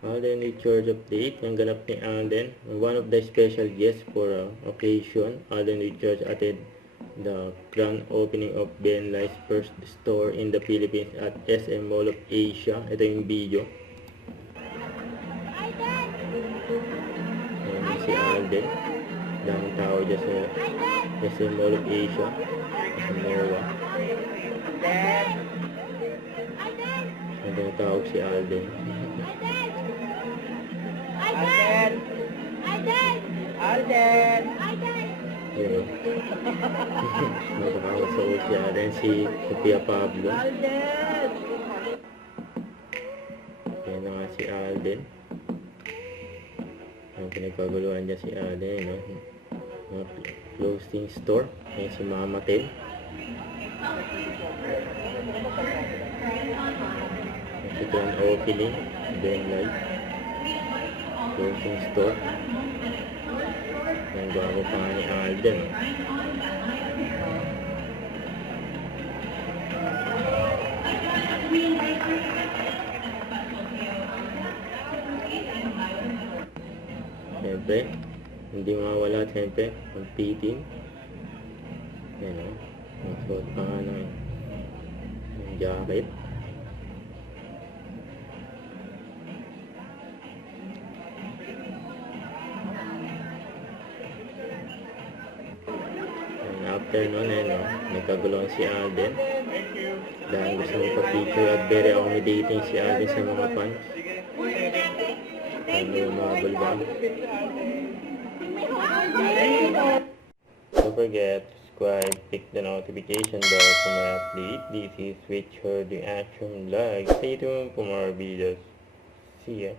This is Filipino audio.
Alden Richards update. Ang ganap ni Alden. One of the special guests for occasion, Alden Richards attended the grand opening of Ben Lai's first store in the Philippines at SM Mall of Asia. Ito yung video. Ayan si Alden. Daming tao dyan sa SM Mall of Asia. Sa MOA. Ang tawag si Alden. Alden! Alden! Yun. Nakakasawag si Alden, si Sofia Pablo. Alden! Yan na nga si Alden. Ang pinagkaguluhan niya si Alden, no? Mga clothing store. Yan si Mama Ten. Ito ang opening. Ben Live. Clothing store. Ang bago pa nga ni Alden. Siyempre, hindi mawala siyempre ang fitting. Yan o. Magsuot pa nga ng jacket. After nun, may kagulong si Alden. Dahil gusto mo pa-picture at very accommodating si Alden sa mga fans. Umabol ba? Don't forget to subscribe, click the notification bell for my update. This is Richard the Action Vlog. Stay tuned for more videos. See ya.